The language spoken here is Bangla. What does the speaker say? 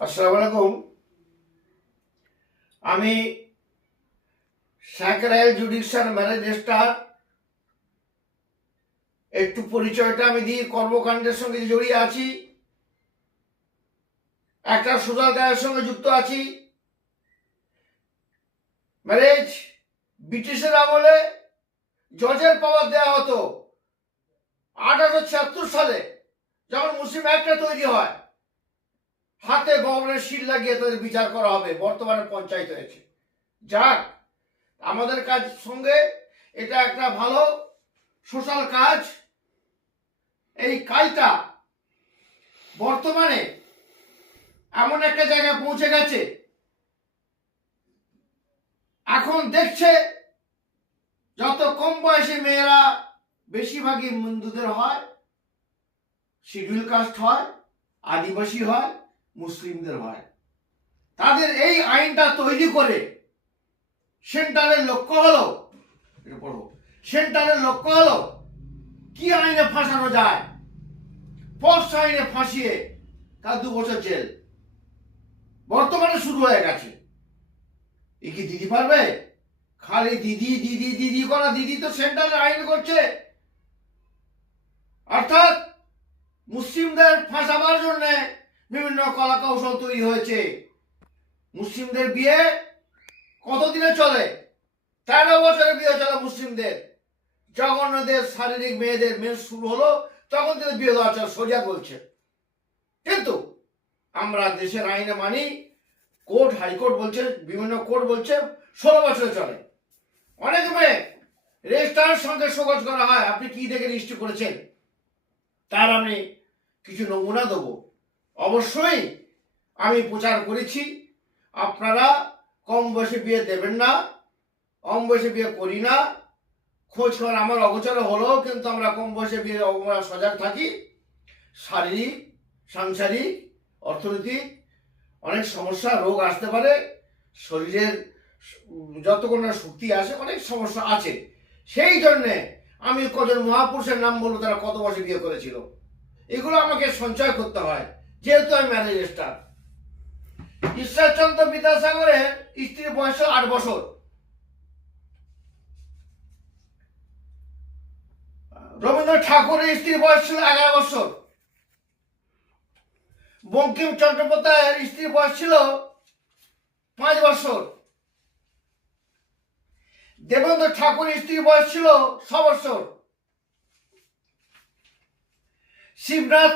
আসসালামু আলাইকুম। আমি স্যাকরাইল জুডিশিয়াল ম্যারেজ রেজিস্ট্রার। একটু পরিচয়টা আমি দিই। কর্মকাণ্ডের সঙ্গে জড়িয়ে আছি, একটা সোশ্যাল কাজের সঙ্গে যুক্ত আছি। ম্যারেজ ব্রিটিশের আমলে জজের পাওয়ার দেওয়া হতো। 1876 সালে যখন মুসলিম অ্যাক্টটা তৈরি হয়, হাতে গভর্নমেন্টের সিল লাগিয়ে তাদের বিচার করা হবে। বর্তমানে পঞ্চায়েত হয়েছে। যাক, আমাদের কাজ সঙ্গে এটা একটা ভালো সোশ্যাল কাজ। এই কাজটা বর্তমানে এমন একটা জায়গায় পৌঁছে গেছে, এখন দেখছে যত কম বয়সী মেয়েরা, বেশিরভাগই হিন্দুদের হয়, শিডিউল কাস্ট হয়, আদিবাসী হয়, মুসলিমদের হয়। তাদের এই আইনটা তৈরি করে সেন্টারের লক্ষ্য হলো, কি আইনে ফাঁসানো যায়। পক্স আইনে ফাঁসিয়ে তার 2 বছর জেল বর্তমানে শুরু হয়ে গেছে। এ কি দিদি পারবে? খালি দিদি দিদি দিদি করা। দিদি তো সেন্ট্রাল আইন করছে, অর্থাৎ মুসলিমদের ফাঁসাবার জন্য বিভিন্ন কলা কৌশল তৈরি হয়েছে। মুসলিমদের বিয়ে কতদিনে চলে? 13 বছরের বিয়ে চলে মুসলিমদের। জঘন্যদের শারীরিক মেয়েদের মেয়ে শুরু হলো, তখন থেকে বিয়ে দেওয়া চলে, সোজা বলছে। কিন্তু আমরা দেশের আইনে মানি। কোর্ট, হাইকোর্ট বলছে, বিভিন্ন কোর্ট বলছে 16 বছরে চলে। অনেক মেয়ে রেজিস্ট্রারের সঙ্গে শোকজ করা হয়, আপনি কি দেখে রেজিস্ট্রি করেছেন তার আমি কিছু নমুনা দেবো। অবশ্যই আমি প্রচার করেছি, আপনারা কম বয়সে বিয়ে দেবেন না। কম বয়সে বিয়ে করি না। খোঁজ খবর আমার অগোচরে হলেও কিন্তু আমরা কম বয়সে বিয়ে আমরা সজাগ থাকি। শারীরিক, সাংসারিক, অর্থনৈতিক অনেক সমস্যা, রোগ আসতে পারে, শরীরের যতক্ষণ না শক্তি আসে, অনেক সমস্যা আছে। সেই জন্যে আমি কজন মহাপুরুষের নাম বলবো, তারা কত বছর বিয়ে করেছিল, এগুলো আমাকে সঞ্চয় করতে হয়, যেহেতু আমি ম্যারেজ রেজিস্ট্রার। ঈশ্বরচন্দ্র বিদ্যাসাগরের স্ত্রীর বয়স 8 বছর। রবীন্দ্রনাথ ঠাকুরের স্ত্রীর বয়স ছিল 11 বছর। বঙ্কিম চট্টোপাধ্যায়ের স্ত্রীর বয়স ছিল 5 বছর। দেবেন্দ্র ঠাকুরের স্ত্রীর বয়স ছিল 6 বছর। শিবনাথ